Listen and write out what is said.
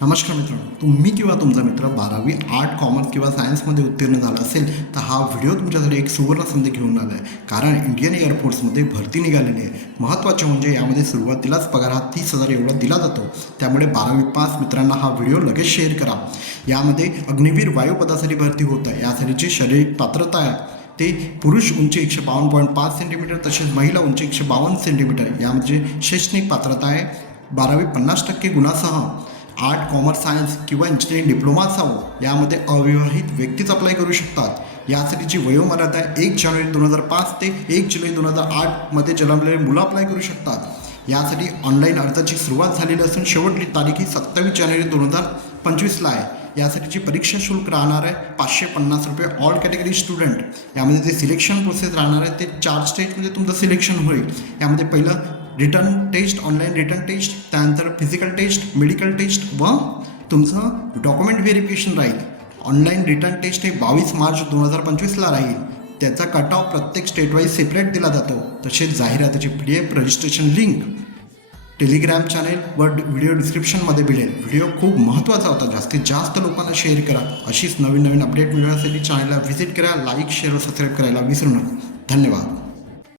नमस्कार मित्रांनो तुम्ही किंवा तुमचा मित्र बारावी आर्ट कॉमर्स किंवा सायन्समध्ये उत्तीर्ण झाला असेल तर हा व्हिडिओ तुमच्यासाठी एक सुवर्ण संधी घेऊन आला आहे कारण इंडियन एअरफोर्समध्ये भरती निघालेली आहे. महत्त्वाचे म्हणजे यामध्ये सुरुवातीलाच पगार हा तीस हजार एवढा दिला जातो. त्यामुळे बारावी पास मित्रांना हा व्हिडिओ लगेच शेअर करा. यामध्ये अग्निवीर वायुपदासाठी भरती होत आहे. यासाठीची शारीरिक पात्रता आहे. ते पुरुष उंची एकशे बावन्न पॉईंट पाच सेंटीमीटर तसेच महिला उंची एकशे बावन्न सेंटीमीटर यामध्ये शैक्षणिक पात्रता आहे. बारावी पन्नास टक्के गुणासह आर्ट कॉमर्स सायन्स किंवा इंजिनिअरिंग डिप्लोमा असावं यामध्ये अविवाहित व्यक्तीच अप्लाय करू शकतात. यासाठीची वयोमर्यादा एक जानेवारी दोन हजार पाच ते एक जुलै दोन हजार आठमध्ये जन्मलेले मुलं अप्लाय करू शकतात. यासाठी ऑनलाईन अर्जाची सुरुवात झालेली असून शेवटची तारीख ही सत्तावीस जानेवारी दोन हजार पंचवीसला आहे. यासाठीची परीक्षा शुल्क राहणार आहे पाचशे पन्नास रुपये ऑल कॅटेगरी स्टुडंट यामध्ये जे सिलेक्शन प्रोसेस राहणार आहे ते चार स्टेजमध्ये तुमचं सिलेक्शन होईल. यामध्ये पहिलं written test online written test त्यानंतर फिजिकल टेस्ट मेडिकल टेस्ट व तुमचं डॉक्युमेंट व्हेरिफिकेशन राहील. ऑनलाईन रिटर्न टेस्ट हे बावीस मार्च दोन हजार पंचवीसला राहील. त्याचा कट ऑफ प्रत्येक स्टेटवाईज सेपरेट दिला जातो. तसेच जाहिरातीची P D F registration link telegram channel व व्हिडिओ डिस्क्रिप्शनमध्ये मिळेल. व्हिडिओ खूप महत्त्वाचा होता. जास्तीत जास्त लोकांना शेअर करा. अशीच नवीन नवीन अपडेट मिळवण्यासाठी चॅनलला व्हिजिट करा. लाईक शेअर व सबस्क्राईब करायला विसरू नका. धन्यवाद.